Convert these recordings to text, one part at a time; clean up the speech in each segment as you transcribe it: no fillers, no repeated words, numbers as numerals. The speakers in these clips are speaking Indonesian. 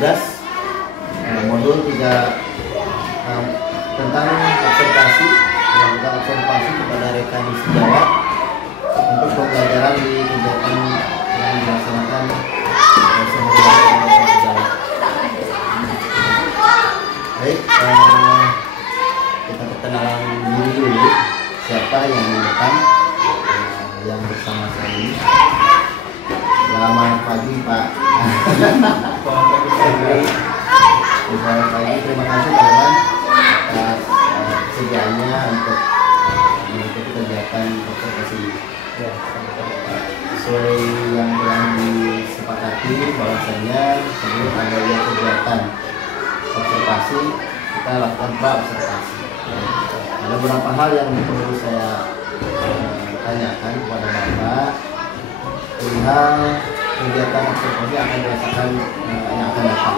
tugas modul 3 tentang observasi kepada rekan di sejawat untuk pembelajaran di kegiatan yang dilaksanakan sehari-hari di sejawat. Baik, kita perkenalan diri dulu siapa yang di depan yang bersama saya ini. Selamat pagi Pak. Selamat pagi, terima kasih teman atas kesediaannya untuk mengikuti kegiatan observasi ini. Sesuai yang telah disepakati bahwasanya sebelum adanya kegiatan observasi kita lakukan pra-observasi. Ada beberapa hal yang perlu saya tanyakan kepada Bapak perihal kegiatan observasi akan dirasakan yang akan datang.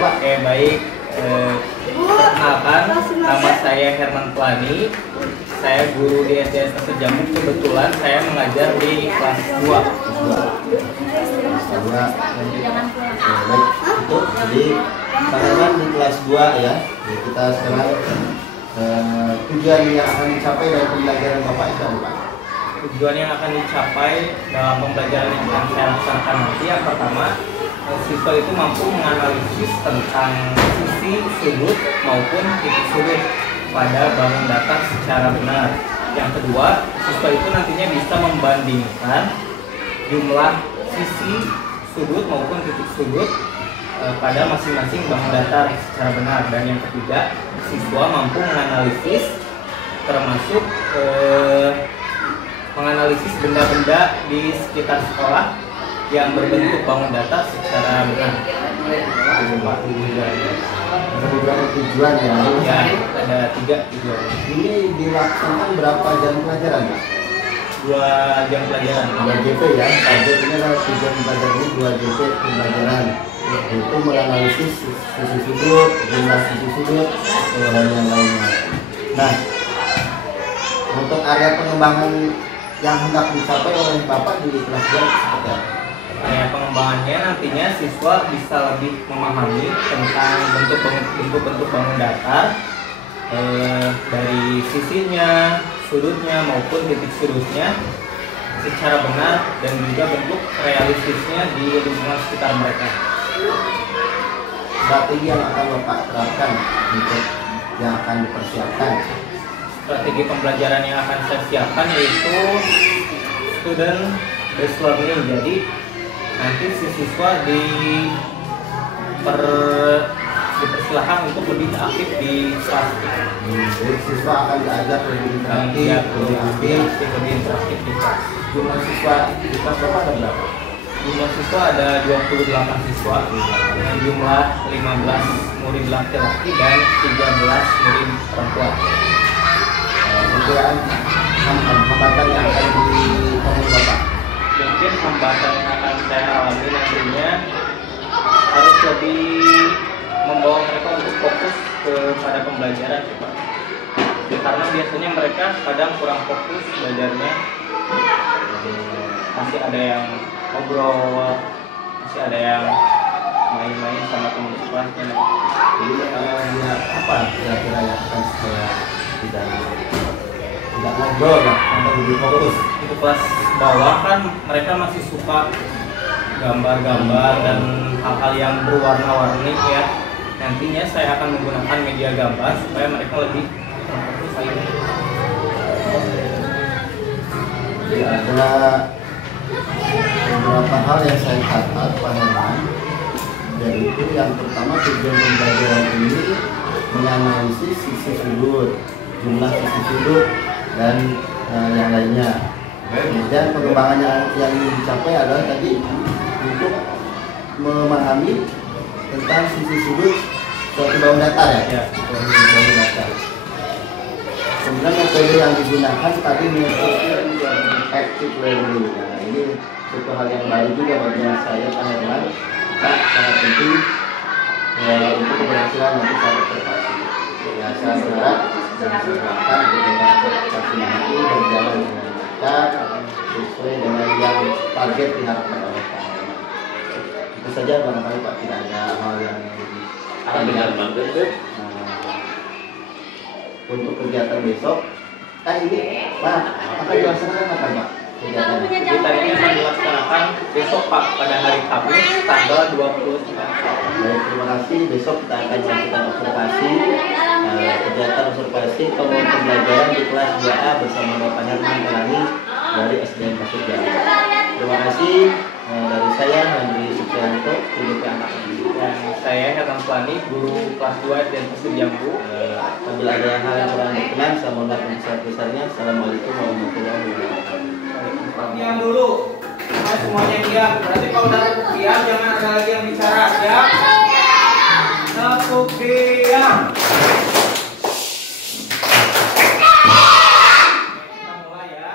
Oke, baik. Perkenalkan, nama saya Herman Plani. Saya guru di SDS Negeri Jamuk. Kebetulan saya mengajar di kelas 2. Baik, itu jadi Pak Herman di kelas 2 ya. Jadi kita sekarang tujuan yang akan dicapai dari pembelajaran Bapak itu apa? Tujuan yang akan dicapai dalam pembelajaran yang akan saya laksanakan nanti yang pertama, siswa itu mampu menganalisis tentang sisi sudut maupun titik sudut pada bangun datar secara benar. Yang kedua, siswa itu nantinya bisa membandingkan jumlah sisi sudut maupun titik sudut pada masing-masing bangun datar secara benar. Dan yang ketiga, siswa mampu menganalisis termasuk menganalisis benda-benda di sekitar sekolah yang berbentuk bangun datar secara benar. Ada beberapa tujuan ya. Ya, ada 3 tujuan. Ini dilaksanakan berapa jam pelajaran Pak? 2 jam pelajaran. 2 JP ya. Target ini adalah tujuan pelajaran ini 2 JP pembelajaran. Yaitu menganalisis sisi sudut, jumlah sisi sudut, dan yang lainnya. Nah, untuk area pengembangan yang hendak dicapai oleh Bapak di kelas 2 seperti apa? Pengembangannya nantinya siswa bisa lebih memahami tentang bentuk-bentuk bangun datar dari sisinya, sudutnya maupun titik sudutnya secara benar dan juga bentuk realistisnya di lingkungan sekitar mereka. Strategi yang akan Bapak terapkan untuk yang akan dipersiapkan. Strategi pembelajaran yang akan saya siapkan yaitu student based learning. Jadi nanti si siswa dipersilahkan untuk lebih aktif di kelas. Jadi siswa akan diajak lebih interaktif, lebih interaktif di kelas. Jumlah siswa di kelas Bapak ada berapa? Jumlah siswa ada 28 siswa dengan jumlah 15 murid laki-laki dan 13 murid perempuan. Perkiraan hambatan yang akan ditemui Bapak? Mungkin hambatan yang akan saya alami nantinya harus lebih membawa mereka untuk fokus kepada pembelajaran, Pak. Karena biasanya mereka kadang kurang fokus belajarnya. Masih ada yang ngobrol, masih ada yang main-main sama teman sekolahnya. Jadi apa kira-kira yang akan saya tidak ngobrol lah, atau lebih fokus? Untuk kelas bawah kan mereka masih suka gambar-gambar dan hal-hal yang berwarna-warni ya. Nantinya saya akan menggunakan media gambar supaya mereka lebih fokus lagi. Jadi ada beberapa hal yang saya catat Pak Herman, yaitu yang pertama tujuan pembelajaran ini menganalisis sisi sudut, jumlah sisi sudut dan yang lainnya. Kemudian pengembangan yang dicapai adalah tadi untuk memahami tentang sisi sudut suatu bangun datar ya. Bangun datar. Kemudian metode yang digunakan tadi metode active learning. Nah, ini suatu hal yang baru juga bagi saya Pak Herman. Sangat penting untuk keberhasilan nanti saat observasi. Ya, saya berharap dan silakan kegiatan observasi nanti berjalan dengan lancar sesuai dengan yang target diharapkan oleh Pak Herman. saja barangkali Pak, tidak ada hal yang untuk kegiatan besok. Ini Pak akan dilaksanakan kapan Pak? Kegiatannya? Kegiatan ini akan dilaksanakan besok Pak, pada hari Kamis tanggal 29. Baik, terima kasih. Besok kita akan melakukan observasi, kegiatan observasi pembelajaran di kelas 2A bersama Bapak Herman Pelangi dari SDN Pasir Jaya. Terima kasih dari saya Henry Suprianto, PDP Anak Dan saya Herman Pelangi, guru kelas 2 SDN Pasir Jambu. Apabila ada hal yang kurang berkenan, saya mohon maaf sebesar-besarnya. Assalamualaikum warahmatullahi wabarakatuh. Diam dulu. Semuanya diam. Berarti kalau udah diam jangan ada lagi yang bicara. Diam. Tepuk diam. Kita mulai ya.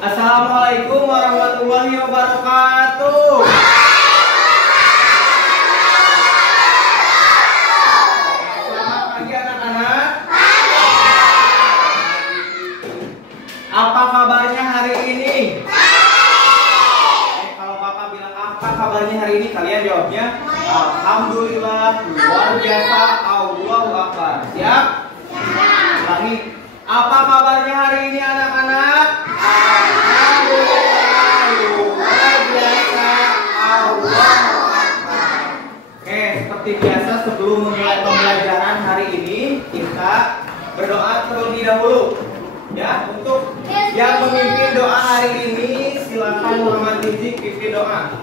Assalamualaikum warahmatullahi wabarakatuh. Selamat pagi anak-anak. Apa kabarnya hari ini? Kalau Bapak bilang apa kabarnya hari ini, kalian jawabnya Alhamdulillah, luar biasa, Allahu Akbar. Siap? Ulangi. Apa kabarnya hari ini anak-anak? Alhamdulillah, luar biasa, Allahu Akbar. Oke, seperti biasa sebelum memulai pembelajaran hari ini, kita berdoa terlebih dahulu. Ya, untuk yang memimpin doa hari ini silakan Muhammad Rizik pimpin doa.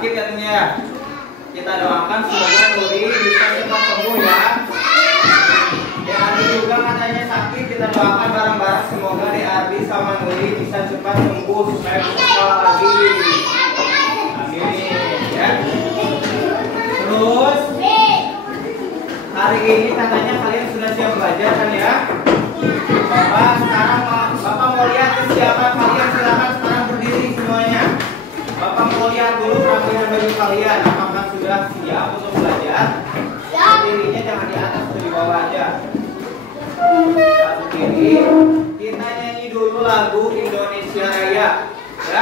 sakit katanya. Kita doakan semoga Nuri bisa cepat sembuh ya. Yang Ardi juga katanya sakit, kita doakan bareng-bareng semoga di Ardi sama Nuri bisa cepat sembuh supaya bisa sekolah lagi. Amin ya. Terus hari ini katanya kalian sudah siap belajar kan ya? Bapak mau lihat kesiapan kalian, silakan sekarang berdiri semuanya. Bapak mau lihat dulu rapihan baju kalian, apakah sudah siap untuk belajar? Berdirinya jangan di atas, di bawah aja. Berdiri. Kita nyanyi dulu lagu Indonesia Raya. Ya?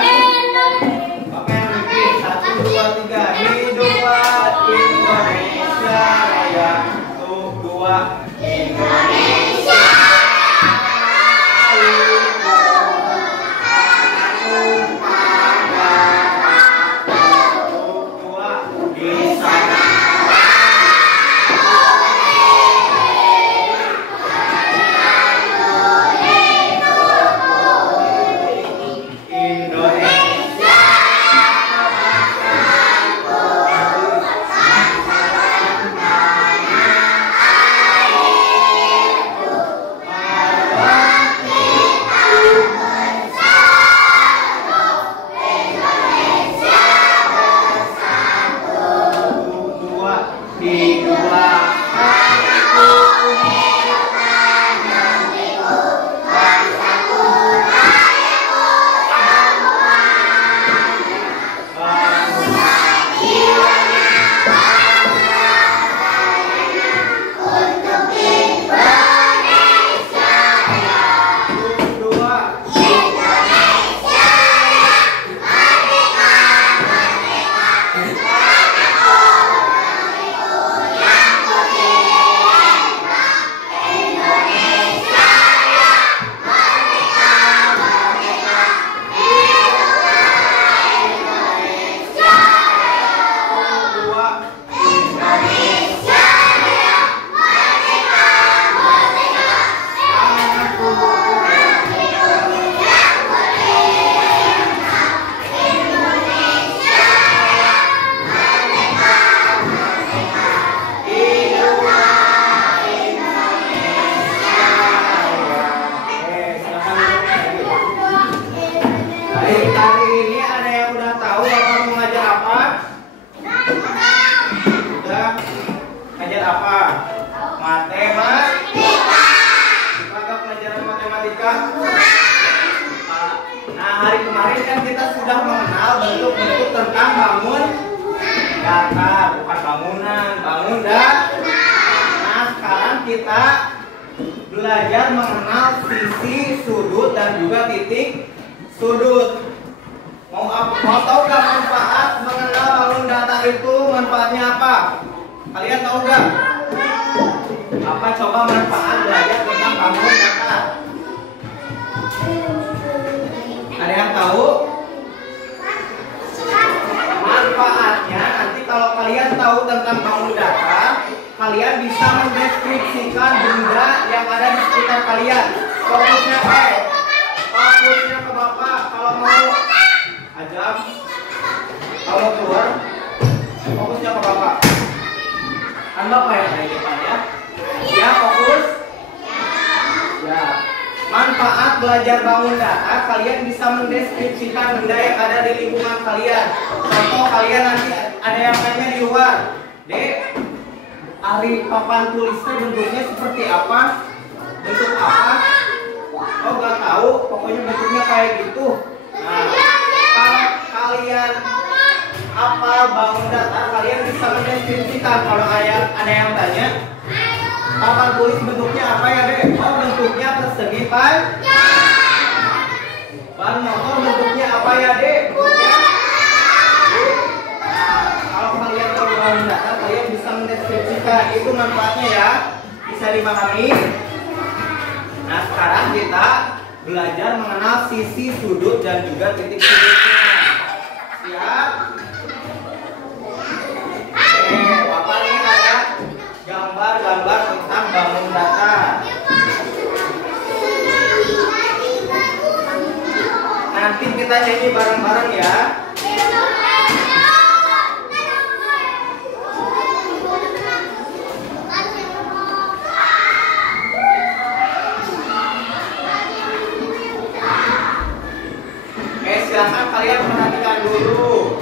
matematika? Nah, hari kemarin kan kita sudah mengenal bentuk-bentuk tentang bangun datar, bukan bangunan, bangun datar. Nah, sekarang kita belajar mengenal sisi, sudut, dan juga titik sudut. Mau tahu gak manfaat mengenal bangun datar itu? Manfaatnya apa? Kalian tahu gak? Apa coba manfaat belajar tentang bangun datar? Ada yang tahu? Manfaatnya nanti kalau kalian tahu tentang bangun datar, kalian bisa mendeskripsikan benda yang ada di sekitar kalian. Fokusnya fokusnya ke Bapak. Kalau mau ajak, kalau mau keluar, fokusnya ke Bapak. Kan Bapak yang ada di depan ya. Ya, fokus. Ya. Manfaat belajar bangun datar, kalian bisa mendeskripsikan benda yang ada di lingkungan kalian. Contoh, kalian nanti ada yang tanya di luar, Dek, ari papan tulisnya bentuknya seperti apa? Bentuk apa? Oh, nggak tahu, pokoknya bentuknya kayak gitu. Nah, kalau kalian hafal bangun datar, kalian bisa mendeskripsikan. Kalau ada yang tanya, papan tulis bentuknya apa ya, Dek? Oh, bentuknya persegi panjang. Ban motor bentuknya apa ya, Dek? Kalau kalian tahu bangun datar, kalian bisa mendeskripsikan. Itu manfaatnya ya, bisa dipahami. Nah, sekarang kita belajar mengenal sisi, sudut, dan juga titik sudutnya. Siap? Bapak ini ada gambar-gambar tentang bangun datar. Nanti kita nyanyi bareng-bareng ya. Silakan kalian perhatikan dulu.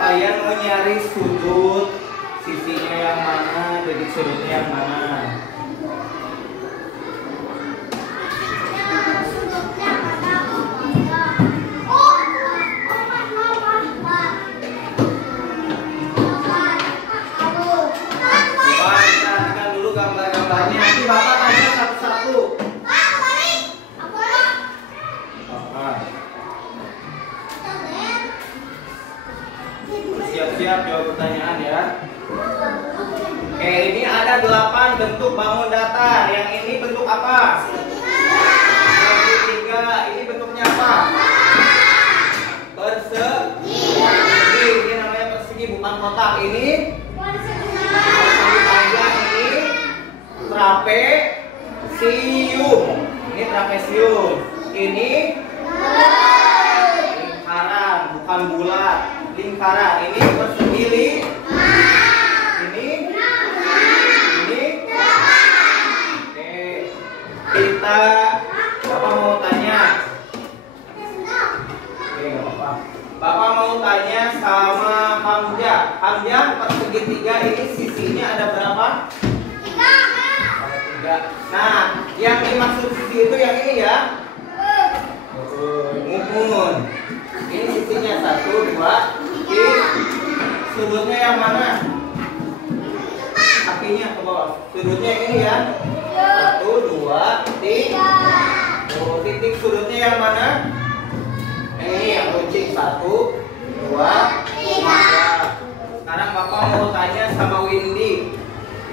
Kalian mau nyari sudut, sisinya yang mana, titik sudutnya yang mana? Perhatikan dulu gambar-gambarnya, nanti Bapak tanya satu-satu. Siap-siap jawab pertanyaan ya. Oke, ini ada 8 bentuk bangun datar. Yang ini bentuk apa? Segitiga. Ini bentuknya apa? Persegi. Ini namanya persegi, bukan kotak. Ini persegi panjang. Ini trapesium. Ini trapesium. Ini lingkaran, bukan bulat. Lingkaran. Ini persegi. Bapak mau tanya. Oke, nggak apa-apa. Bapak mau tanya sama Hamzah. Hamzah, persegi 3 ini sisinya ada berapa? 3. Nah, yang dimaksud sisi itu yang ini ya. Mumun. Ini sisinya 1, 2, 3. Sudutnya yang mana? Kakinya ke bawah. Sudutnya yang ini ya. 1, 2, 3. Oh, titik sudutnya yang mana? Ini yang runcing 1, 2, 3. Sekarang Bapak mau tanya sama Windy.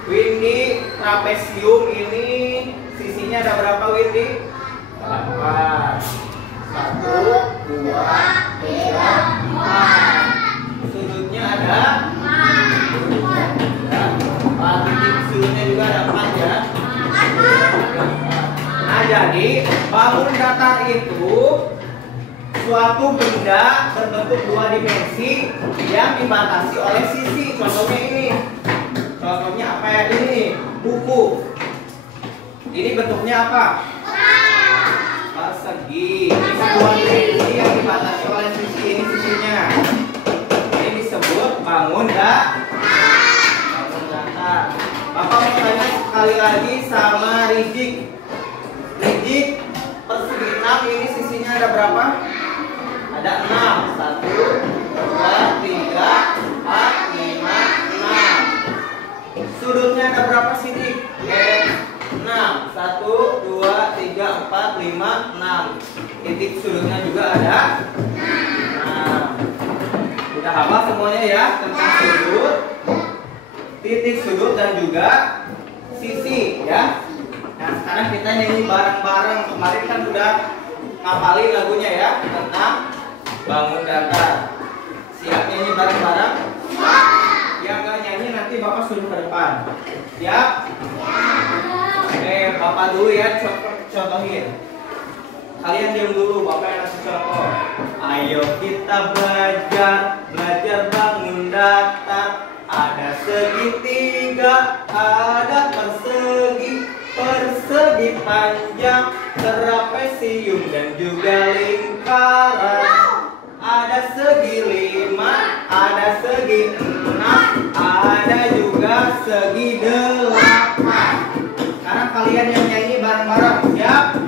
Windy, trapesium ini sisinya ada berapa, Windy? 8. 1, 2, 3, 4. Sudutnya ada 4. Titik sudutnya juga ada 4 ya. Nah, jadi bangun datar itu suatu benda berbentuk 2 dimensi yang dibatasi oleh sisi. Contohnya bentuknya apa? Persegi. Satuan sisi yang dibatasi oleh sisi ini sisinya. Ini disebut bangun datar. Bapak mau tanya sekali lagi sama Rizik. Rizik, persegi 6 ini sisinya ada berapa? Ada 6. 1, 2, 3, 4, 5, 6. Sudutnya ada berapa sih, Dik? 6. 1, 2, 3, 4, 5, 6. Titik sudutnya juga ada 6. Udah hafal semuanya ya tentang sudut, titik sudut dan juga sisi ya. Nah sekarang kita nyanyi bareng-bareng. Kemarin kan udah ngapalin lagunya ya tentang bangun datar. Siap nyanyi bareng-bareng? Yang nggak nyanyi nanti Bapak suruh ke depan. Siap? Oke, Bapak dulu ya contohin. Kalian diam dulu, Bapak yang kasih contoh. Ayo kita belajar bangun datar. Ada segitiga, ada persegi panjang, trapesium dan juga lingkaran. Ada segi 5, ada segi 6, ada juga segi 8. Sekarang kalian yang nyanyi bareng-bareng, siap?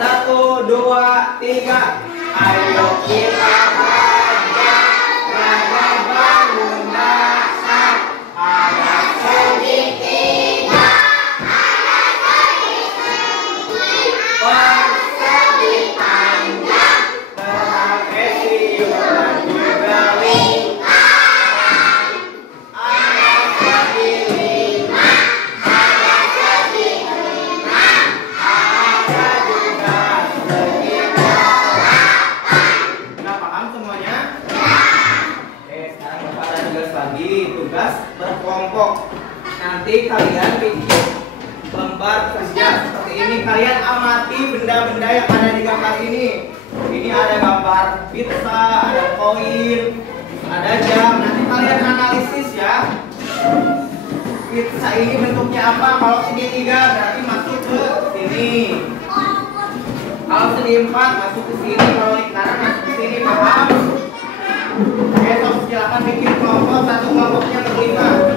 1, 2, 3. Ayo kita belajar bangun datar. Ada segitiga, ada persegi panjang, trapesium dan juga lingkaran. Ada segi 5, ada segi 6, ada juga segi 8. Udah paham semuanya? Oke, sekarang Bapak ada tugas lagi, tugas berkelompok. Nanti kalian bikin lembar kerja seperti ini. Kalian amati benda-benda yang ada di gambar ini. Ini ada gambar pizza, ada koin, ada jam. Nanti kalian analisis ya. Pizza ini bentuknya apa? Kalau segitiga berarti masuk ke sini. Kalau segi 4 masuk ke sini. Kalau lingkaran masuk ke sini. Paham? Oke, sok silakan bikin kelompok. Satu kelompoknya berlima.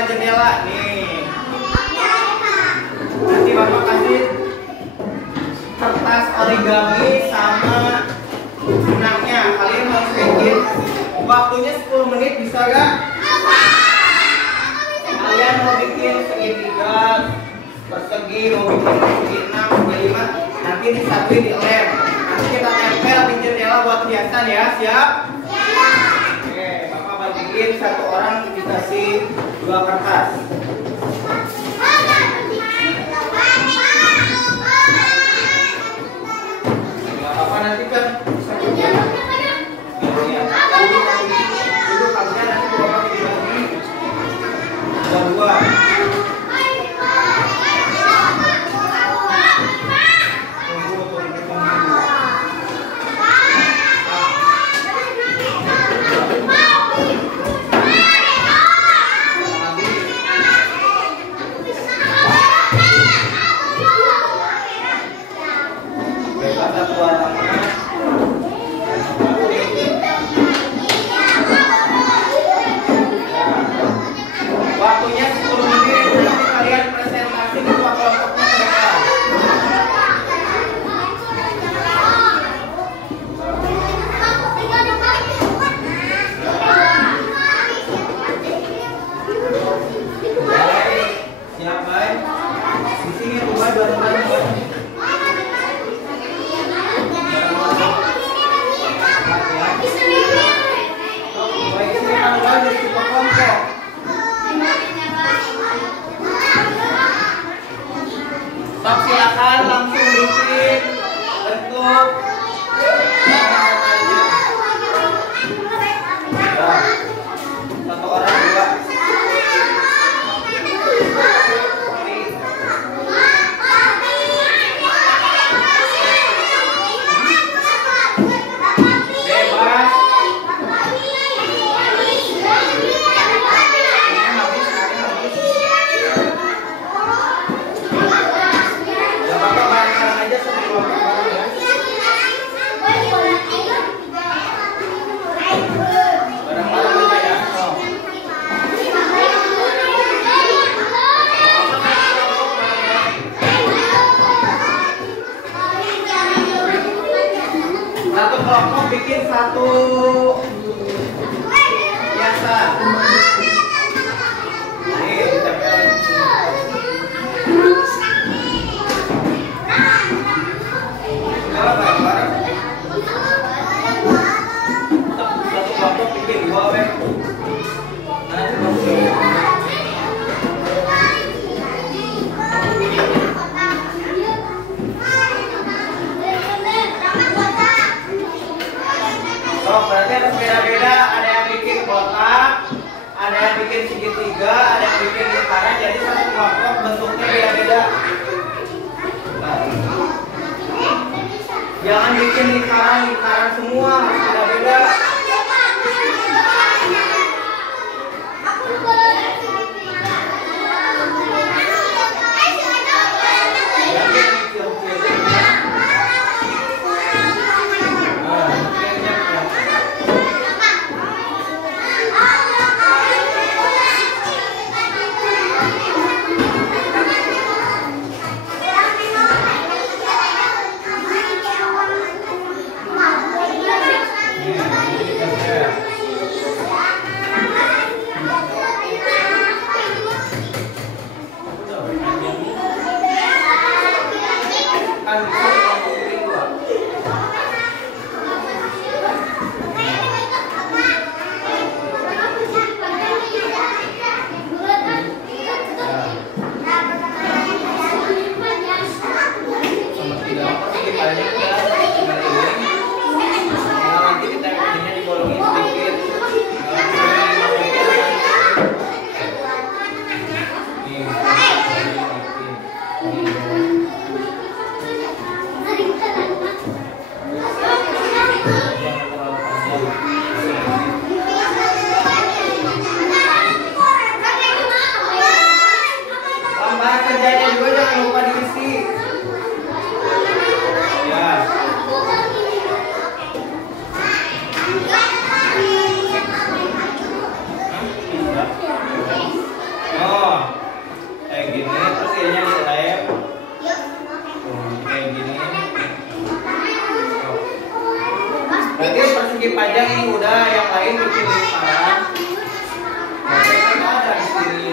Jendela nih. Nanti Bapak kasih kertas origami sama benangnya. Kalian harus bikin. Waktunya 10 menit, bisa gak? Kalian mau bikin segitiga, persegi, mau bikin persegi 6, persegi 5, nanti disatuin di lem. Nanti kita tempel di jendela buat hiasan ya. Siap? Oke, Bapak bagiin satu orang dikasih 2 kertas. Gak apa-apa, nanti kan bisa kerja. Dulu kamunya nanti Bapak dibagi 2. Sok silakan langsung bikin bentuk satu orang juga. Satu kelompok bikin satu hiasan. Nih, ditempel. Kalau bareng-bareng. Satu kelompok bikin dua web. Oh, berarti harus beda-beda. Ada yang bikin kotak, ada yang bikin segitiga, ada yang bikin lingkaran. Jadi satu kelompok bentuknya beda-beda. Nah, jangan bikin lingkaran semua, harus beda-beda. Kerjanya juga jangan lupa diisi. Ya. Oh, kayak gini, terus ininya dilem. Kayak gini. Berarti persegi panjang ini udah, yang lain bikin lingkaran. Berarti kan ada di sini.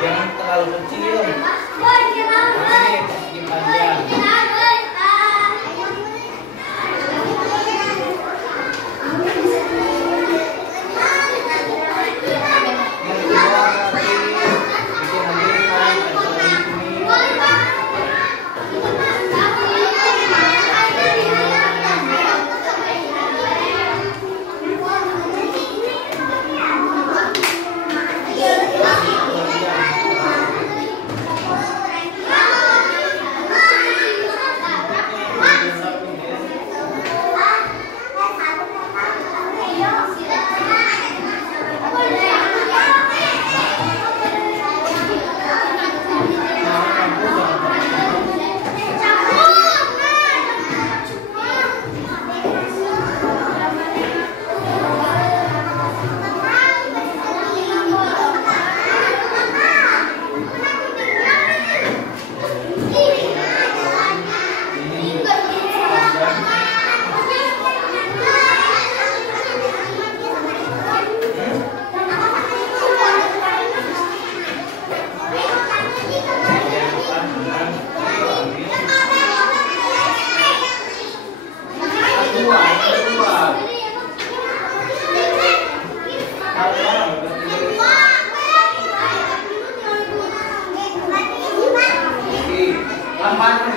Yang terlalu kecil. Ini persegi panjang.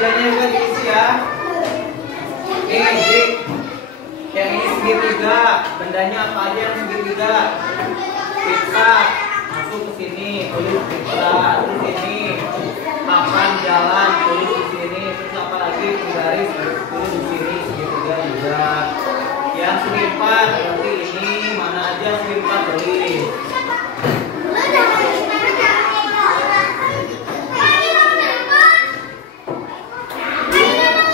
mejanya juga diisi ya. Nih, yang ini segitiga, bendanya apa aja yang segitiga? Pizza masuk ke sini, tulis pizza, terus ini papan jalan, tulis di sini, terus apa lagi penggaris, tulis di sini segitiga juga. Yang segi 4 berarti ini mana aja segi 4 tulis.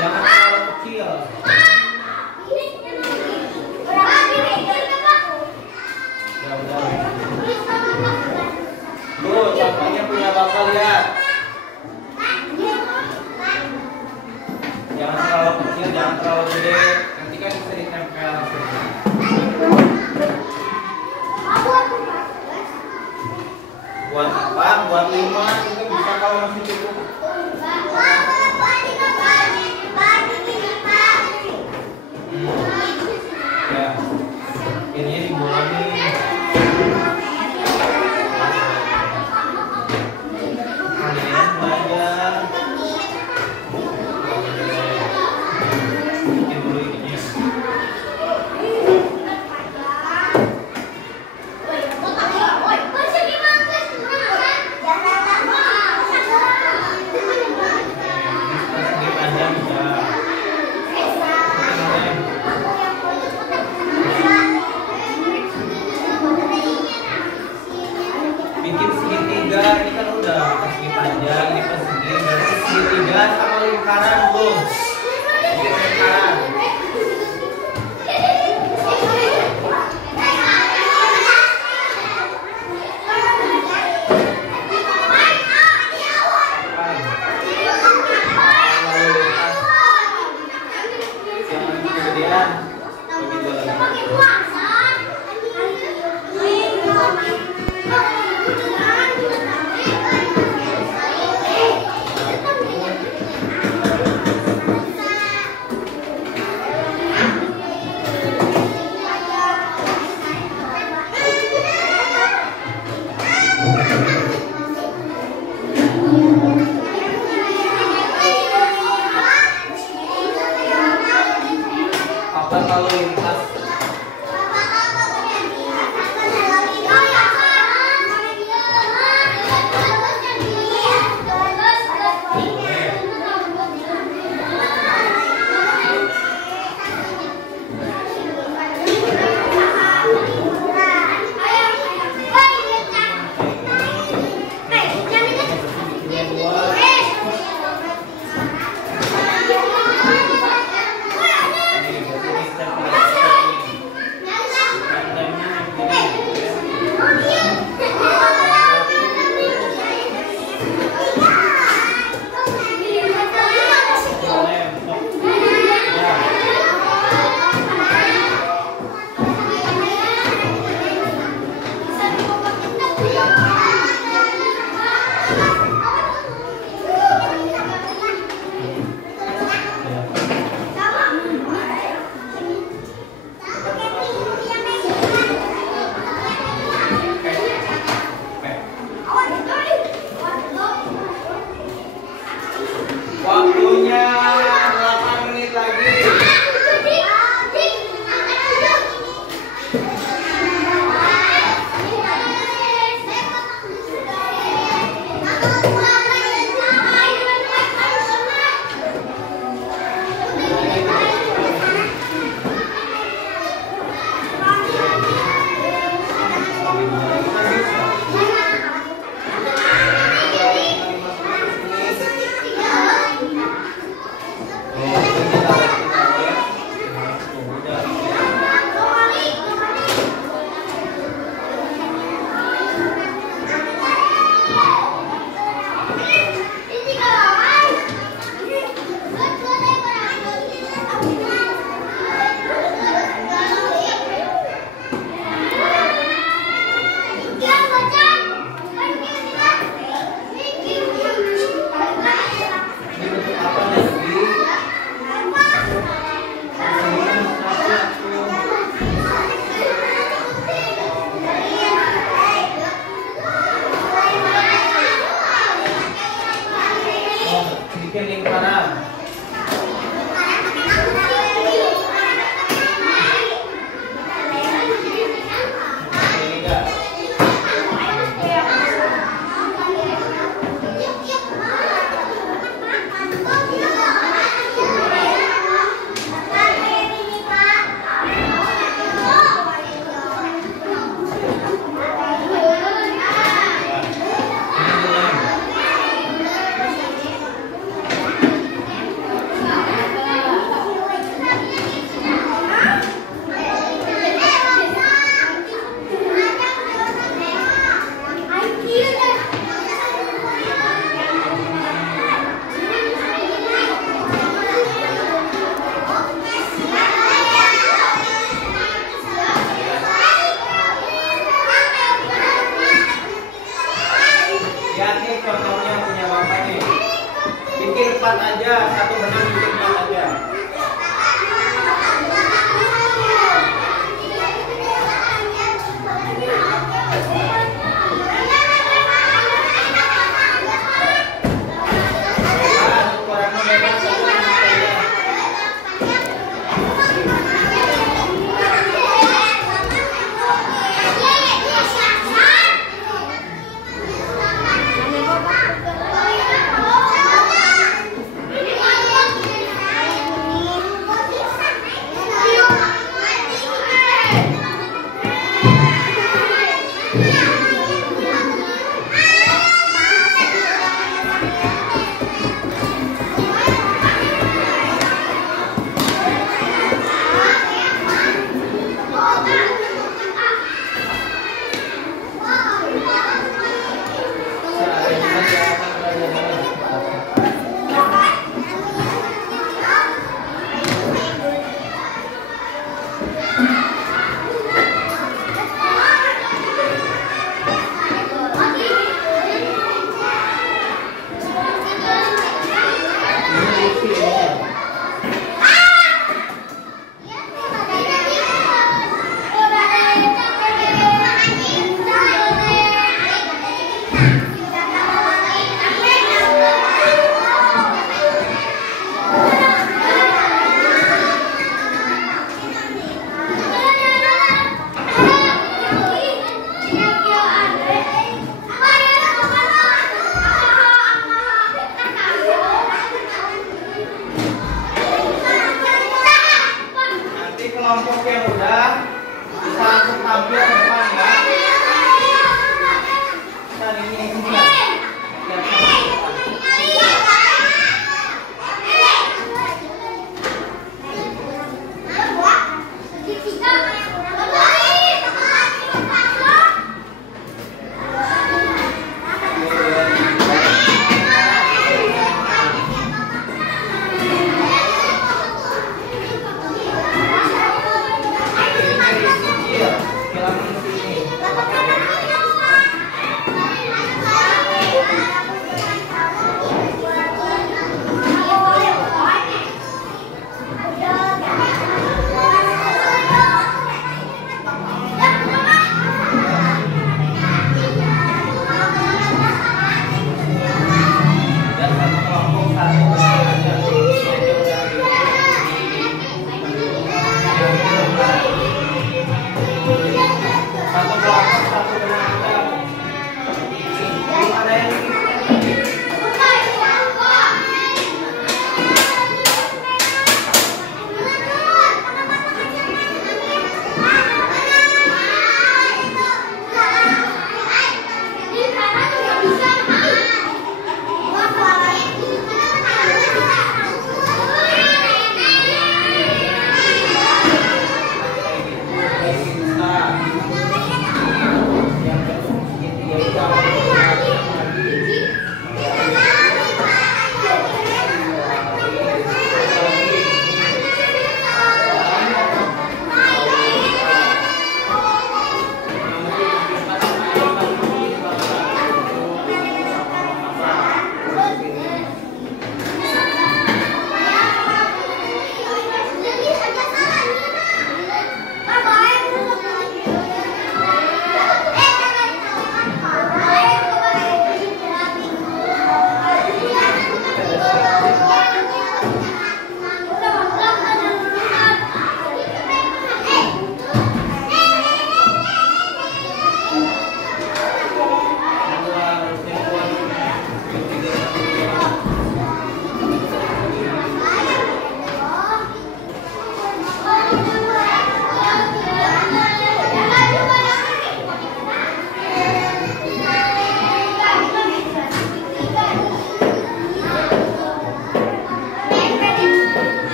Jangan terlalu kecil. Tuh, contohnya punya bapak lihat. Jangan terlalu kecil, jangan terlalu gede. Nanti kan bisa ditempel. Buat 4, buat 5 juga bisa kalau masih cukup. Ya, ini dibolongin. Kalian belajar. Bikin dulu ininya. Bikin segitiga, ini kan udah persegi panjang, ini persegi, berarti segitiga sama lingkaran belum? Bikin lingkaran. Kemudian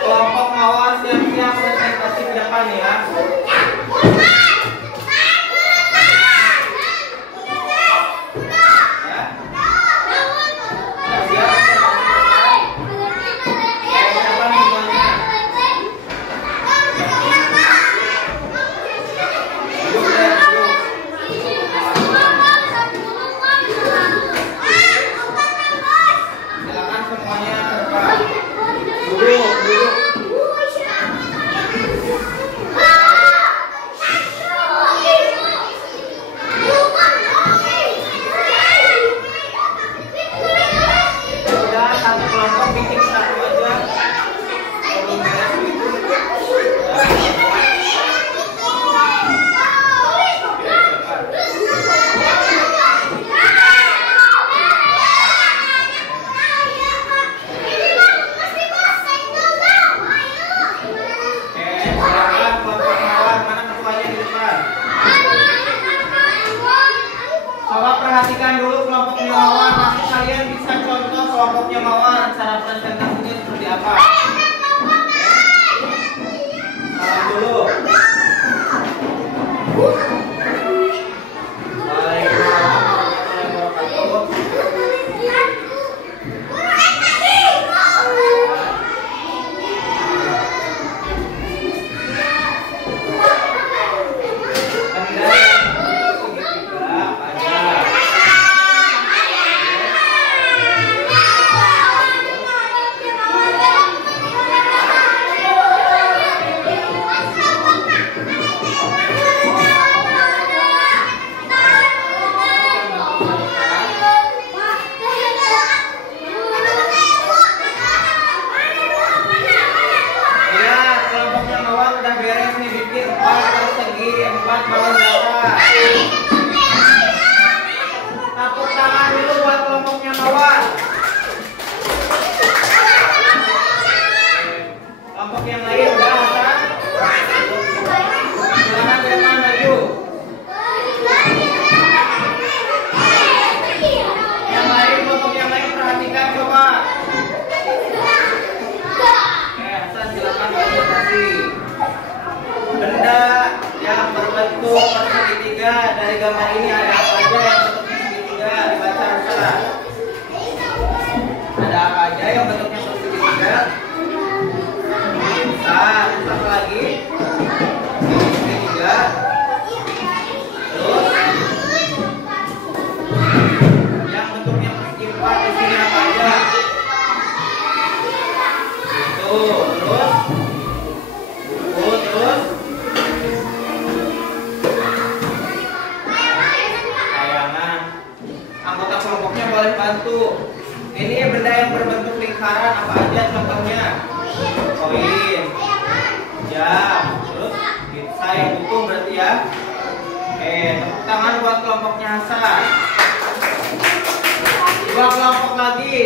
Kelompok mawar siap-siap presentasi ke depan ya. Perhatikan dulu kelompoknya mawar, nanti kalian bisa contoh kelompoknya mawar cara presentasinya seperti apa. Salam dulu. Tepuk tangan dulu buat kelompoknya mawar. Kelompok yang lain udah kan? Silakan depan maju. Yang lain, kelompok yang lain perhatikan coba. Hasan silakan presentasi. Benda yang berbentuk persegi 3 dari gambar ini ada apa aja yang bentuknya persegi 3? Dibaca Hasan. Ada apa aja yang bentuknya persegi 3? Satu lagi. Persegi 3. Terus yang bentuknya persegi 4 di sini apa aja? Itu. Terus anggota kelompoknya boleh bantu. Ini benda yang berbentuk lingkaran apa aja contohnya? Koin, jam, terus pizza yang utuh berarti ya. Tepuk tangan buat kelompoknya Hasan. Dua kelompok lagi.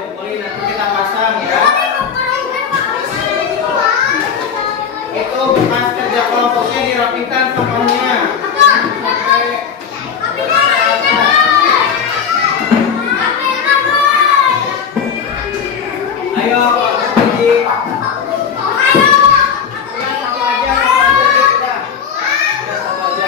Kumpulin nanti kita pasang ya. Itu bekas kerja kelompoknya dirapikan sampahnya. Ayo, Pak. Satu aja.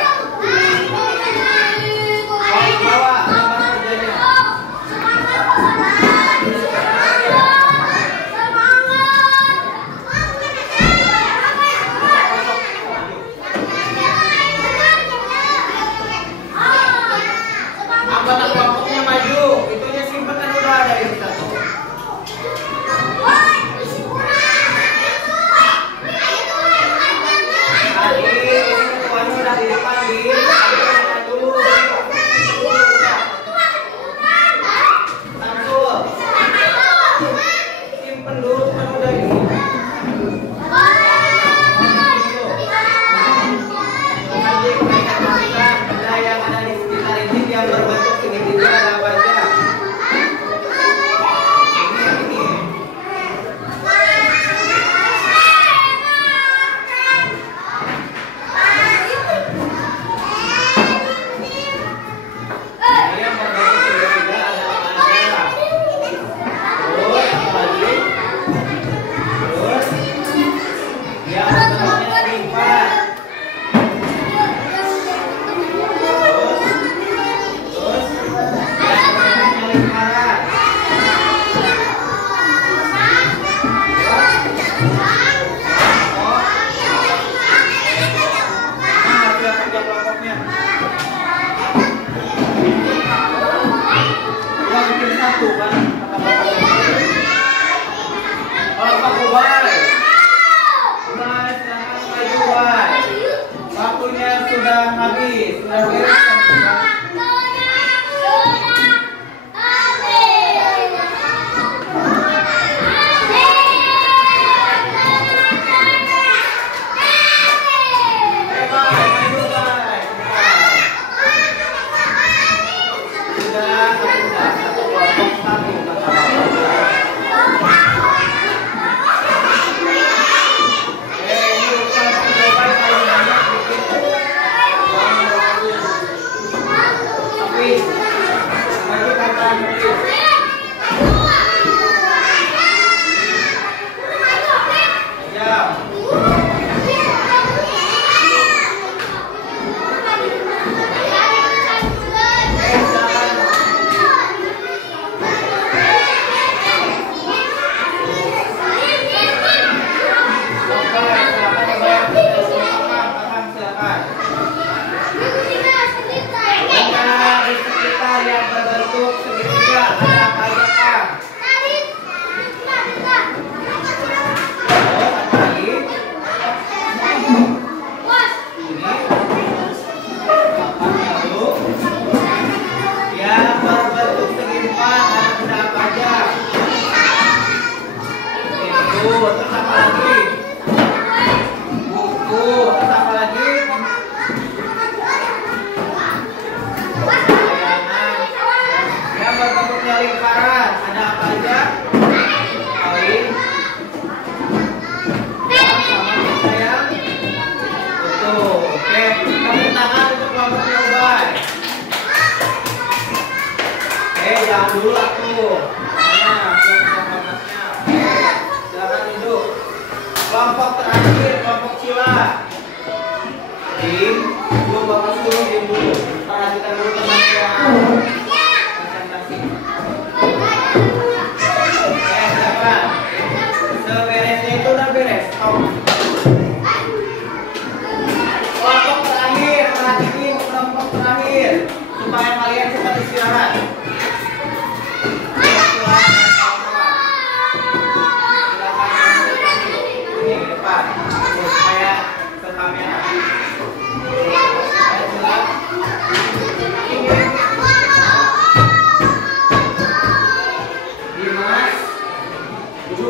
Ada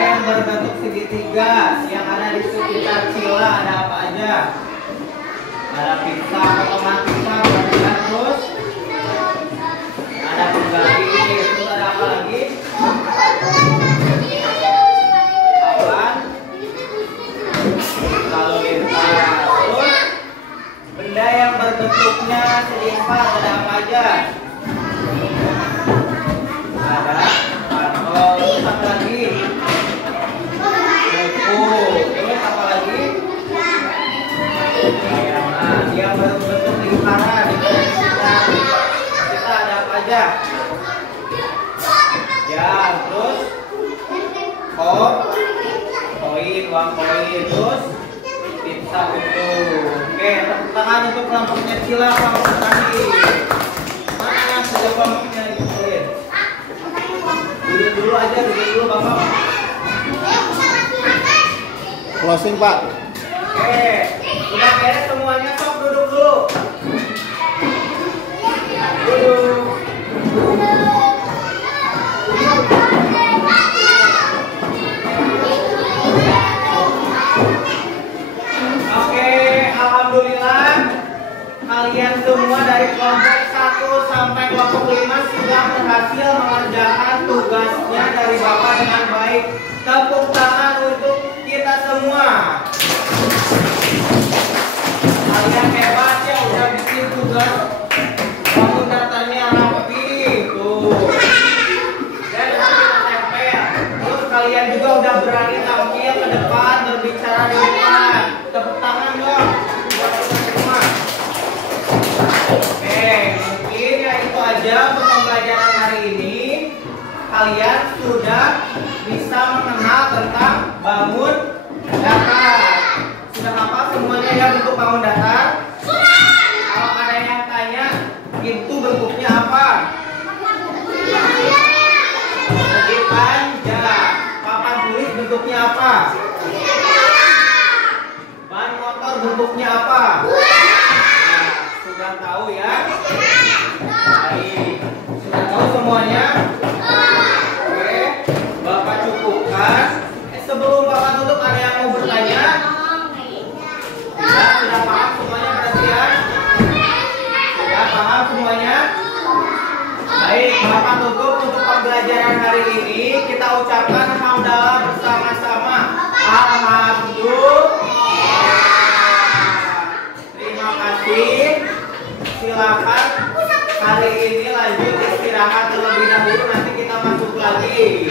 yang berbentuk segitiga yang ada di sekitar sila, ada apa aja? Ada pizza, potongan pizza, terus ada penggali, terus ada apa lagi? Awan, lalu lintas, terus benda yang berbentuknya seimbang, ada apa aja? Ada kantong, terus apa lagi? Buku, terus apa lagi? Bayangan yang berbentuk lingkaran. Kita ada apa aja? Ya, terus koin, uang koin, terus pizza utuh. Oke, tepuk tangan untuk kelompoknya sila kelompok tadi. Mana yang sudah kelompoknya dikumpulin? Duduk dulu aja, duduk dulu Bapak. Closing Pak. Oke, sudah beres semuanya, sok duduk dulu. Duduk. Oke, alhamdulillah kalian semua dari kelompok 1 sampai kelompok 5 sudah berhasil mengerjakan tugasnya dari Bapak dengan baik. Tepuk tangan untuk kita semua. Kalian hebat ya, udah bikin tugas bangun datanya rapi tuh. Dan kita tempel. Terus kalian juga udah berani tampil ke depan berbicara di depan. Tepuk tangan dong buat kita semua. Oke, mungkin ya itu aja untuk pembelajaran hari ini. Kalian sudah bisa mengenal tentang bangun datar. Sudah hafal semuanya ya bentuk bangun datar? Kalau ada yang tanya, itu bentuknya apa? Persegi panjang. Papan tulis bentuknya apa? Ban motor bentuknya apa? Nah, sudah tahu ya? Baik. Sudah tahu semuanya? Oke, Bapak cukupkan. Sebelum Bapak tutup, ada yang mau bertanya? Ya, sudah paham semuanya berarti ya? Sudah paham semuanya? Baik, Bapak tutup untuk pembelajaran hari ini. Kita ucapkan hamdalah bersama-sama. Alhamdulillah. Terima kasih. Silakan hari ini lanjut istirahat terlebih dahulu. Nanti kita masuk lagi.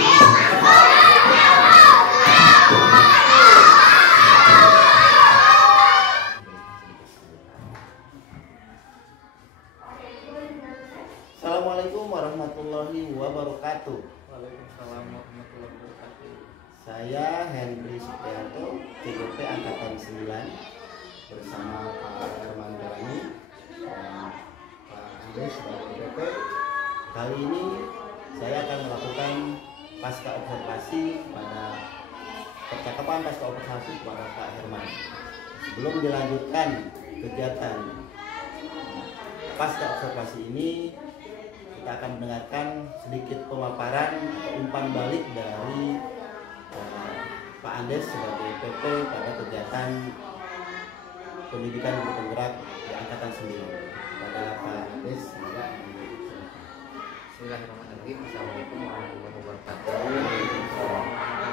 Assalamualaikum warahmatullahi wabarakatuh. Waalaikumsalam warahmatullahi wabarakatuh. Saya Hendri Supriyanto, CGP Angkatan 9 bersama Pak Herman Darani dan Pak Andres sebagai PP. Kali ini saya akan melakukan pasca observasi pada percakapan pasca observasi kepada Pak Herman. Sebelum dilanjutkan kegiatan pasca observasi ini, kita akan mendengarkan sedikit pemaparan atau umpan balik dari Pak Andes sebagai PP pada kegiatan pendidikan guru penggerak di Angkatan 9. Pada Pak Andes, Bismillahirrahmanirrahim. Assalamualaikum warahmatullahi wabarakatuh.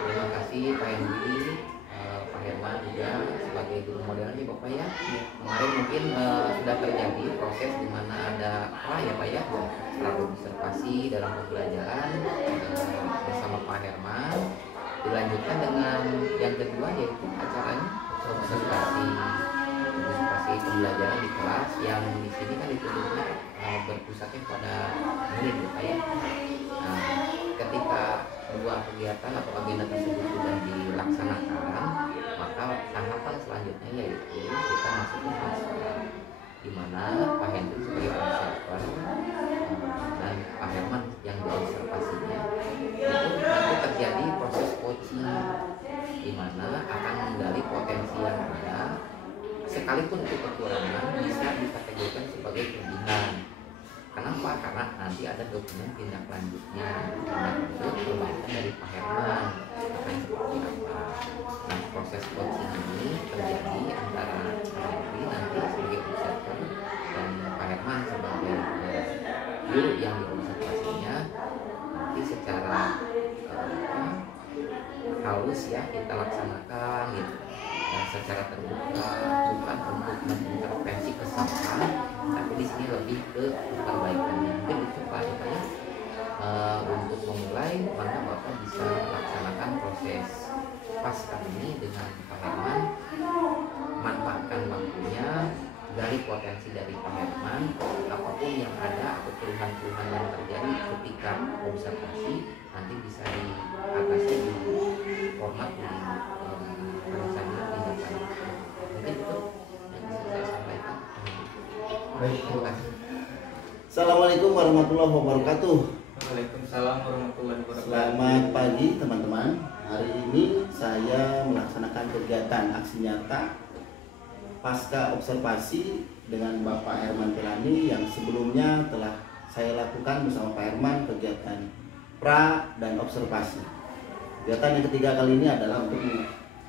Terima kasih Pak Hendri, Pak Herman juga sebagai guru modelnya Bapak ya. Kemarin mungkin sudah terjadi proses di mana ada ya Pak ya, selalu observasi dalam pembelajaran bersama Pak Herman. Dilanjutkan dengan yang kedua yaitu acaranya observasi pembelajaran di kelas yang di sini kan dituntutnya berpusatnya pada murid ya Pak ya. Nah, ketika dua kegiatan atau agenda tersebut sudah dilaksanakan, maka tahapan selanjutnya yaitu kita masuk ke fase di mana Pak Hendri sebagai observer dan Pak Herman yang diobservasinya itu nanti terjadi proses coaching di mana akan menggali potensi yang ada sekalipun itu kekurangan bisa dikategorikan sebagai kelebihan. Kenapa? Karena nanti ada dokumen tindak lanjutnya untuk perbaikan dari Pak Herman akan seperti apa. Nah, proses coaching ini terjadi antara Henry nanti sebagai observer dan Pak Herman sebagai guru yang diobservasinya. Nanti secara halus ya kita laksanakan gitu. Dan secara terbuka, bukan untuk mengintervensi kesalahan, tapi di sini lebih ke perbaikannya. Mungkin itu Pak ya. Untuk memulai, maka Bapak bisa melaksanakan proses pasca ini dengan Pak Herman, manfaatkan waktunya, dari potensi dari Pak Herman, apapun yang ada atau keluhan-keluhan yang terjadi ketika observasi nanti bisa diatasi di format di mungkin itu yang bisa saya sampaikan. Baik, terima kasih. Assalamualaikum warahmatullahi wabarakatuh. Waalaikumsalam warahmatullahi wabarakatuh. Selamat pagi teman-teman. Hari ini saya melaksanakan kegiatan aksi nyata pasca observasi dengan Bapak Herman Pelani yang sebelumnya telah saya lakukan bersama Pak Herman kegiatan pra dan observasi. Kegiatan yang ketiga kali ini adalah untuk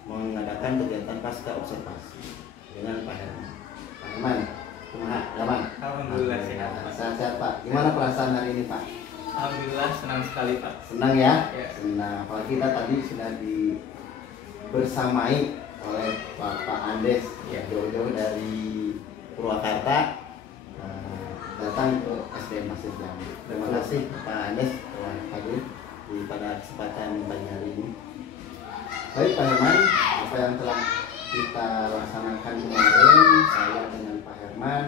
mengadakan kegiatan pasca observasi dengan Pak Herman. Pak Herman, gimana? Alhamdulillah sehat. Sehat Pak. Gimana perasaan hari ini Pak? Alhamdulillah senang sekali Pak. Senang ya? Ya. Senang. Kalau kita tadi sudah bersamai oleh Bapak Andes Ya. jauh-jauh dari Purwakarta datang ke SDM Masjid Jami. Terima kasih Pak Andes telah hadir pada kesempatan pagi hari ini. Baik Pak Herman, apa yang telah kita laksanakan kemarin, saya dengan Pak Herman,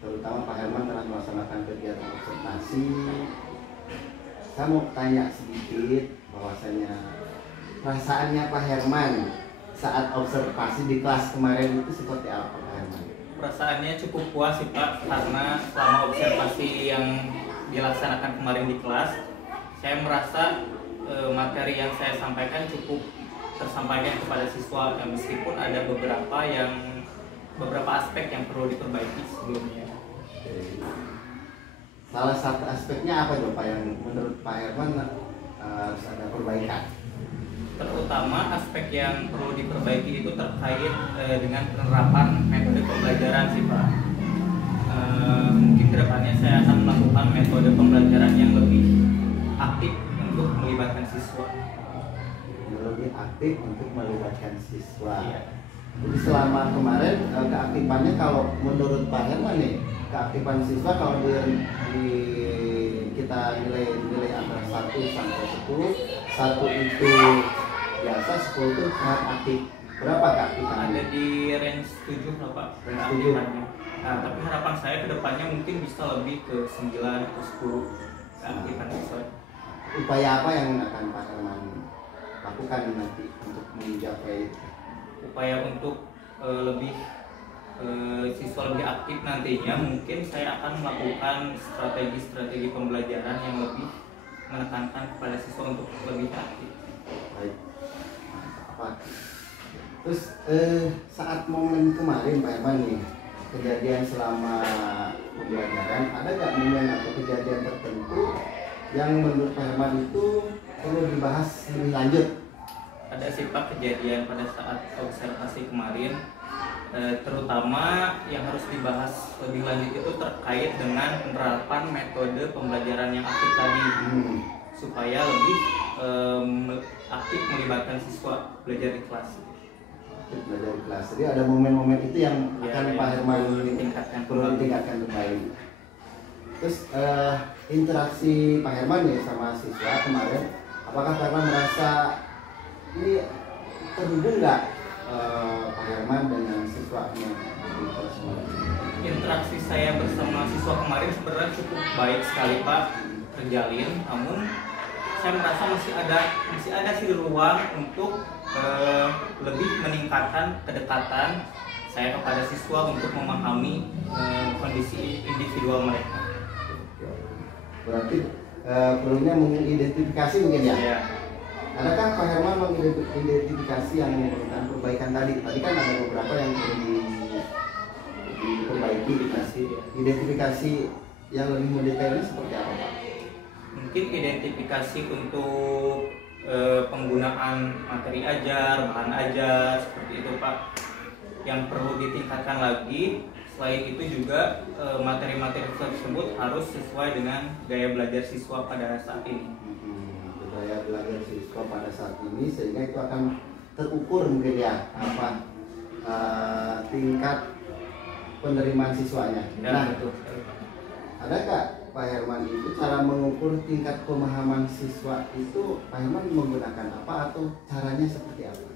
terutama Pak Herman telah melaksanakan kegiatan observasi. Saya mau tanya sedikit bahwasanya perasaannya Pak Herman saat observasi di kelas kemarin itu seperti apa Pak Herman? Perasaannya cukup puas sih Pak, karena selama observasi yang dilaksanakan kemarin di kelas, saya merasa materi yang saya sampaikan cukup tersampaikan kepada siswa, ya, meskipun ada beberapa aspek yang perlu diperbaiki sebelumnya. Salah satu aspeknya apa Pak yang menurut Pak Herman harus ada perbaikan? Terutama aspek yang perlu diperbaiki itu terkait dengan penerapan metode pembelajaran sih Pak. Mungkin kedepannya saya akan melakukan metode pembelajaran yang lebih aktif untuk melibatkan siswa. Lebih aktif untuk melibatkan siswa. Iya. Jadi selama kemarin keaktifannya kalau menurut Pak Herman nih, keaktifan siswa kalau kita nilai antara 1 sampai 10, 1 itu biasa, 10 itu sangat aktif. Berapa keaktifan? Ada di range 7 lah Pak Range keaktifannya. Nah, tapi harapan saya kedepannya mungkin bisa lebih ke 9 atau 10 keaktifan siswa. Upaya apa yang akan Pak Herman lakukan nanti untuk mencapai Upaya untuk lebih siswa lebih aktif nantinya, mungkin saya akan melakukan strategi-strategi pembelajaran yang lebih menekankan kepada siswa untuk lebih aktif. baik? Apa? Terus saat momen kemarin Pak Herman nih, kejadian selama pembelajaran, ada nggak momen atau kejadian tertentu yang menurut Pak Herman itu perlu dibahas lebih lanjut? Ada sih Pak kejadian pada saat observasi kemarin, terutama yang harus dibahas lebih lanjut itu terkait dengan penerapan metode pembelajaran yang aktif tadi, supaya lebih aktif melibatkan siswa belajar di kelas. Belajar di kelas. Jadi ada momen-momen itu yang Ya, akan yang Pak Herman perlu ditingkatkan kembali. Terus interaksi Pak Herman nih sama siswa kemarin, apakah Pak Herman merasa ini terhubung nggak Pak Herman dengan siswanya di kelas kemarin? Interaksi saya bersama siswa kemarin sebenarnya cukup baik sekali Pak, terjalin. Namun saya merasa masih ada sih ruang untuk lebih meningkatkan kedekatan saya kepada siswa untuk memahami kondisi individual mereka. Berarti perlunya mengidentifikasi mungkin ya? Ya. Adakah Pak Herman mengidentifikasi yang memerlukan perbaikan tadi? Tadi kan ada beberapa yang perlu Identifikasi yang lebih mendetailnya seperti apa Pak? Mungkin identifikasi untuk penggunaan materi ajar, bahan ajar seperti itu Pak. Yang perlu ditingkatkan lagi selain itu juga materi-materi tersebut harus sesuai dengan gaya belajar siswa pada saat ini. Gaya belajar siswa pada saat ini sehingga itu akan terukur mungkin ya apa tingkat penerimaan siswanya. Ya, Nah, betul. adakah Pak Herman itu cara mengukur tingkat pemahaman siswa itu Pak Herman menggunakan apa atau caranya seperti apa?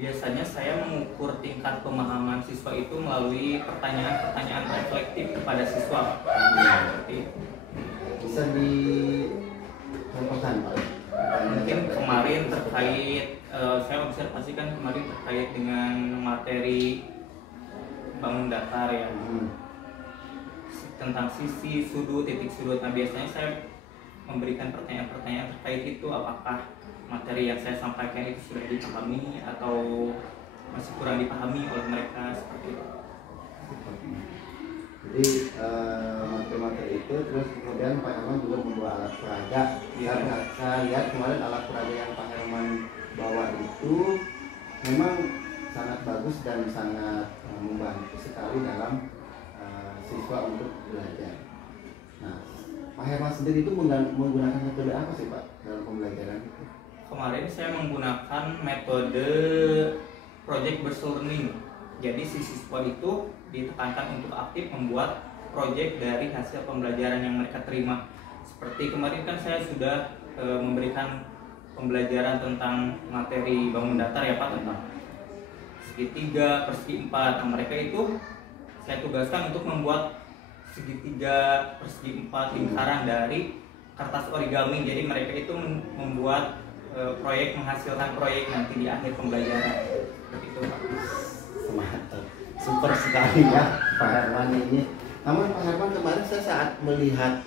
Biasanya saya mengukur tingkat pemahaman siswa itu melalui pertanyaan-pertanyaan reflektif kepada siswa. Seperti itu. Bisa dicontohkan Pak? Mungkin kemarin terkait saya observasikan kemarin terkait dengan materi bangun datar ya. Tentang sisi, sudut, titik sudut. Nah biasanya saya memberikan pertanyaan-pertanyaan terkait itu, apakah materi yang saya sampaikan itu sudah dipahami atau masih kurang dipahami oleh mereka seperti itu. Jadi materi-materi itu terus kemudian Pak Herman juga membawa alat peraga. Saya lihat kemarin alat peraga yang Pak Herman bawa itu memang sangat bagus dan sangat membantu sekali dalam siswa untuk belajar. Nah, Pak Herman sendiri itu menggunakan metode apa sih Pak dalam pembelajaran itu? Kemarin saya menggunakan metode project based learning. Jadi si siswa itu ditekankan untuk aktif membuat proyek dari hasil pembelajaran yang mereka terima. Seperti kemarin kan saya sudah memberikan pembelajaran tentang materi bangun datar ya Pak, tentang segitiga, persegi 4. Nah, mereka itu saya tugaskan untuk membuat segitiga, persegi 4 lingkaran dari kertas origami. Jadi mereka itu membuat proyek, menghasilkan proyek nanti di akhir pembelajaran. Seperti itu Pak. Semangat, super sekali ya Pak Herman ini. Namun Pak Herman kemarin saya saat melihat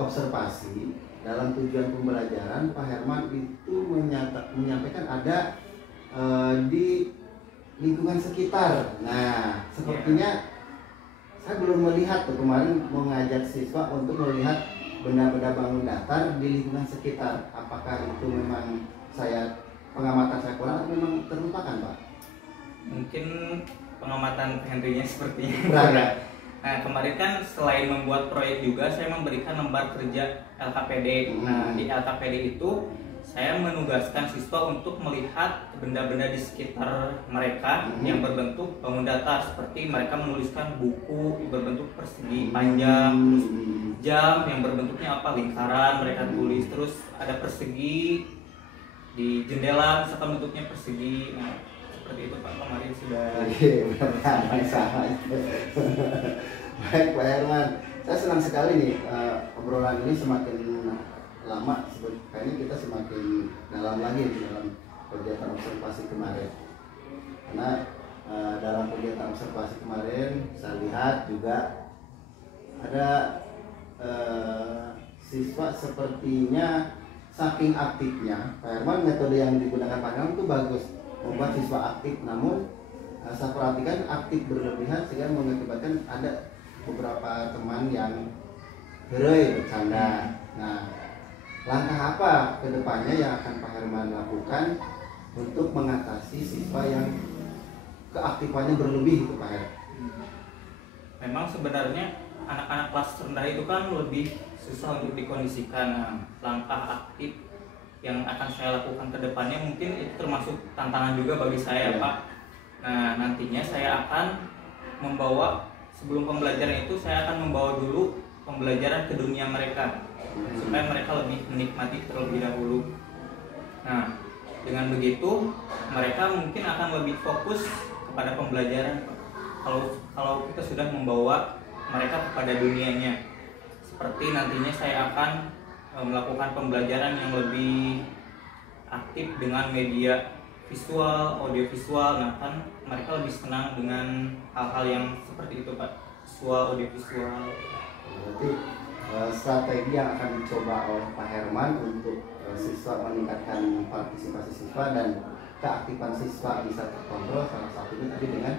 observasi dalam tujuan pembelajaran, Pak Herman itu menyampaikan ada di lingkungan sekitar. Nah, sepertinya saya belum melihat tuh kemarin mengajak siswa untuk melihat benda-benda bangun datar di lingkungan sekitar. Apakah itu memang pengamatan saya kurang atau memang terlupakan Pak? Mungkin pengamatan Henry-nya sepertinya. Nah kemarin kan selain membuat proyek juga saya memberikan lembar kerja LKPD. Nah di LKPD itu saya menugaskan siswa untuk melihat benda-benda di sekitar mereka yang berbentuk bangun datar, seperti mereka menuliskan buku berbentuk persegi panjang, terus jam yang berbentuknya apa, lingkaran mereka tulis, terus ada persegi di jendela misalkan bentuknya persegi. Nah, seperti itu Pak, kemarin sudah. Baik Pak Herman, saya senang sekali nih obrolan ini semakin lama kayaknya kita semakin dalam lagi dalam kegiatan observasi kemarin. Karena dalam kegiatan observasi kemarin saya lihat juga ada siswa sepertinya saking aktifnya Pak Herman, metode yang digunakan Pak Herman itu bagus, membuat siswa aktif, namun saya perhatikan aktif berlebihan sehingga mengakibatkan ada beberapa teman yang heroi bercanda. Nah, langkah apa kedepannya yang akan Pak Herman lakukan untuk mengatasi siswa yang keaktifannya berlebih itu Pak Herman? Memang sebenarnya anak-anak kelas rendah itu kan lebih susah untuk dikondisikan. Nah, langkah aktif yang akan saya lakukan ke depannya mungkin itu termasuk tantangan juga bagi saya Pak. Nah nantinya saya akan membawa, sebelum pembelajaran itu saya akan membawa dulu pembelajaran ke dunia mereka supaya mereka lebih menikmati terlebih dahulu. Nah dengan begitu mereka mungkin akan lebih fokus kepada pembelajaran kalau kita sudah membawa mereka kepada dunianya. Seperti nantinya saya akan melakukan pembelajaran yang lebih aktif dengan media visual, audio visual. Nah kan mereka lebih senang dengan hal-hal yang seperti itu Pak, visual, audio visual. Berarti strategi yang akan dicoba oleh Pak Herman untuk siswa meningkatkan partisipasi siswa dan keaktifan siswa bisa terkontrol, salah satunya tadi dengan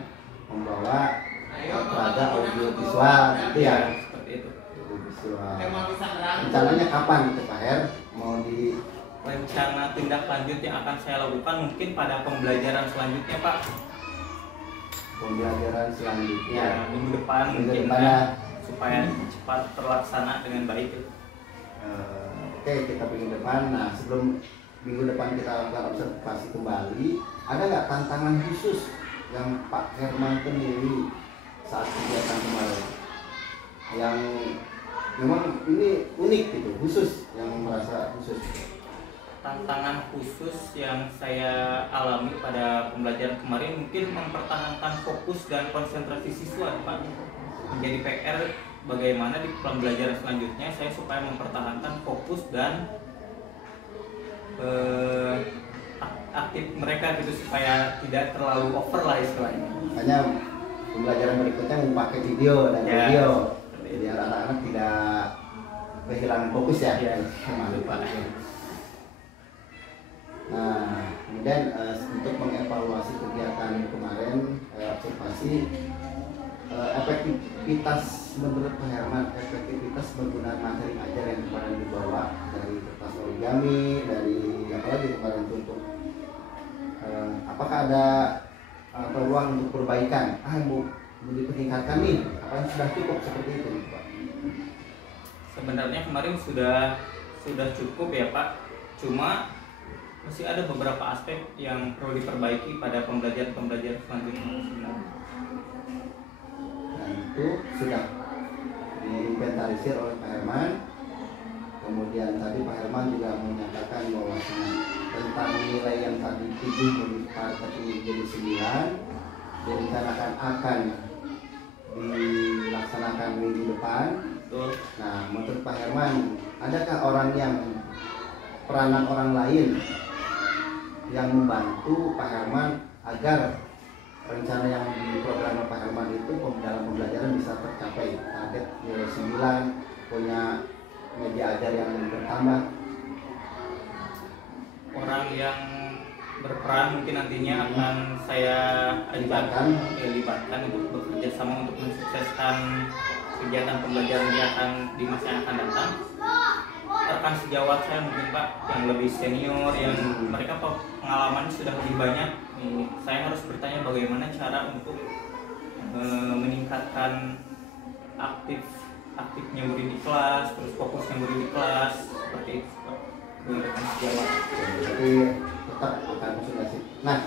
membawa Praga audio visual gitu ya. Seperti itu. Audio visual. Rencananya kapan itu Pak Her? Mau di Rencana tindak lanjut yang akan saya lakukan mungkin pada pembelajaran selanjutnya Pak. pembelajaran selanjutnya? Ya, minggu depan Minggu mungkin depan ya, ya. supaya cepat terlaksana dengan baik. Oke, kita minggu depan. Nah, sebelum minggu depan kita lakukan observasi kembali, ada nggak tantangan khusus yang Pak Herman temui saat kegiatan kemarin? Yang memang ini unik gitu, khusus, yang merasa khusus. Tantangan khusus yang saya alami pada pembelajaran kemarin mungkin mempertahankan fokus dan konsentrasi siswa Pak. Menjadi PR bagaimana di pembelajaran selanjutnya saya supaya mempertahankan fokus dan aktif mereka gitu supaya tidak terlalu over lah istilahnya. Hanya pembelajaran berikutnya memakai video dan Ya, audio biar anak-anak tidak kehilangan fokus ya. Ya. Malu Pak. Nah, kemudian untuk mengevaluasi kegiatan kemarin observasi efektivitas menurut Pak Herman, efektivitas penggunaan materi ajar yang kemarin dibawa dari kertas origami, dari apalagi kemarin itu untuk apakah ada peluang untuk perbaikan? Mau ditingkatkan nih? Apa yang sudah cukup seperti itu, Pak? Sebenarnya kemarin sudah cukup ya Pak. Cuma masih ada beberapa aspek yang perlu diperbaiki pada pembelajaran selanjutnya. Dan itu sudah diinventarisir oleh Pak Herman. Kemudian tadi Pak Herman juga menyatakan bahwa tentang nilai yang tadi 7 melipat tapi jadi 9 direncanakan akan dilaksanakan minggu depan. Betul. Nah, menurut Pak Herman, adakah peranan orang lain yang membantu Pak Herman agar rencana yang diprogram Pak Herman itu dalam pembelajaran bisa tercapai, target nilai 9, punya media ajar yang bertambah? Orang yang berperan mungkin nantinya akan saya libatkan untuk bekerja sama untuk mensukseskan kegiatan pembelajaran yang akan di masa yang akan datang. Rekan sejawat saya mungkin Pak yang lebih senior, yang mereka pengalaman sudah lebih banyak. Saya harus bertanya bagaimana cara untuk meningkatkan aktifnya murid di kelas, terus fokusnya murid di kelas, seperti itu Pak. Rekan sejawat. Jadi tetap akan konsultasi. Nah,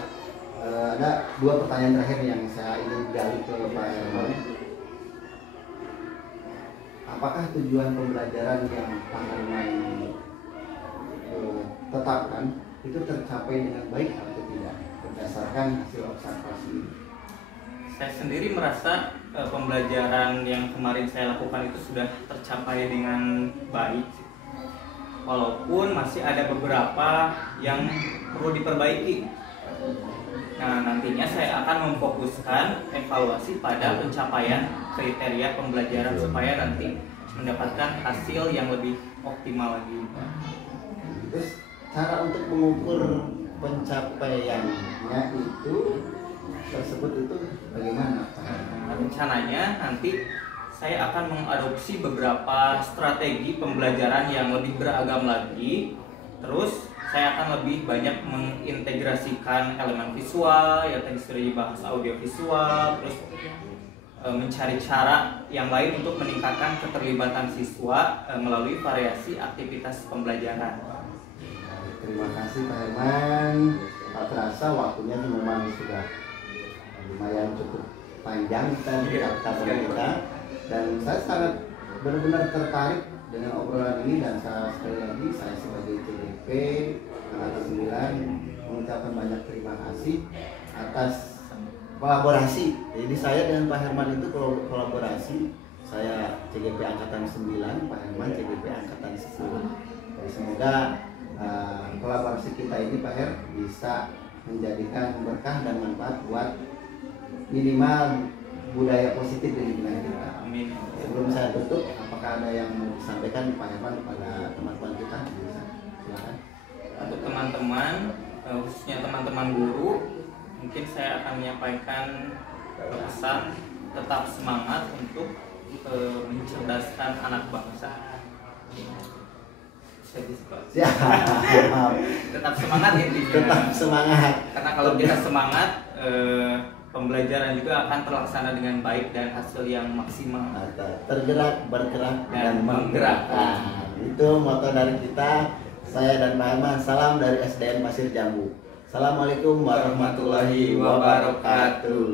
ada 2 pertanyaan terakhir yang saya ingin gali ke Pak Herman. Apakah tujuan pembelajaran yang Pak Herman tetapkan itu tercapai dengan baik atau tidak berdasarkan hasil observasi ini? Saya sendiri merasa pembelajaran yang kemarin saya lakukan itu sudah tercapai dengan baik, walaupun masih ada beberapa yang perlu diperbaiki. Nah, nantinya saya akan memfokuskan evaluasi pada pencapaian kriteria pembelajaran supaya nanti mendapatkan hasil yang lebih optimal lagi. Terus cara untuk mengukur pencapaiannya itu tersebut itu bagaimana Pak Herman? Rencananya nanti saya akan mengadopsi beberapa strategi pembelajaran yang lebih beragam lagi. Terus saya akan lebih banyak mengintegrasikan elemen visual yang tadi sudah dibahas, audio visual, terus mencari cara yang lain untuk meningkatkan keterlibatan siswa melalui variasi aktivitas pembelajaran. Terima kasih Pak Herman. Tak terasa waktunya memang sudah lumayan cukup panjang kita kita, dan saya sangat benar-benar tertarik dengan obrolan ini, dan sekali lagi saya sebagai CDP Angkatan 9 mengucapkan banyak terima kasih atas kolaborasi. Jadi saya dengan Pak Herman itu kolaborasi. Saya CGP Angkatan 9, Pak Herman CGP Angkatan 10. Jadi semoga kolaborasi kita ini Pak Her bisa menjadikan berkah dan manfaat buat minimal budaya positif di lingkungan kita. Amin. Sebelum saya tutup, apakah ada yang mau disampaikan Pak Herman kepada teman-teman kita? Silakan. Untuk teman-teman, khususnya teman-teman guru, mungkin saya akan menyampaikan pesan tetap semangat untuk mencerdaskan anak bangsa. Siap. Tetap semangat intinya. Tetap semangat. Karena kalau kita semangat, pembelajaran juga akan terlaksana dengan baik dan hasil yang maksimal. Tergerak, bergerak, dan menggerakkan. Itu moto dari kita. Saya dan Pak Herman. Salam dari SDN Pasir Jambu. Assalamualaikum warahmatullahi wabarakatuh.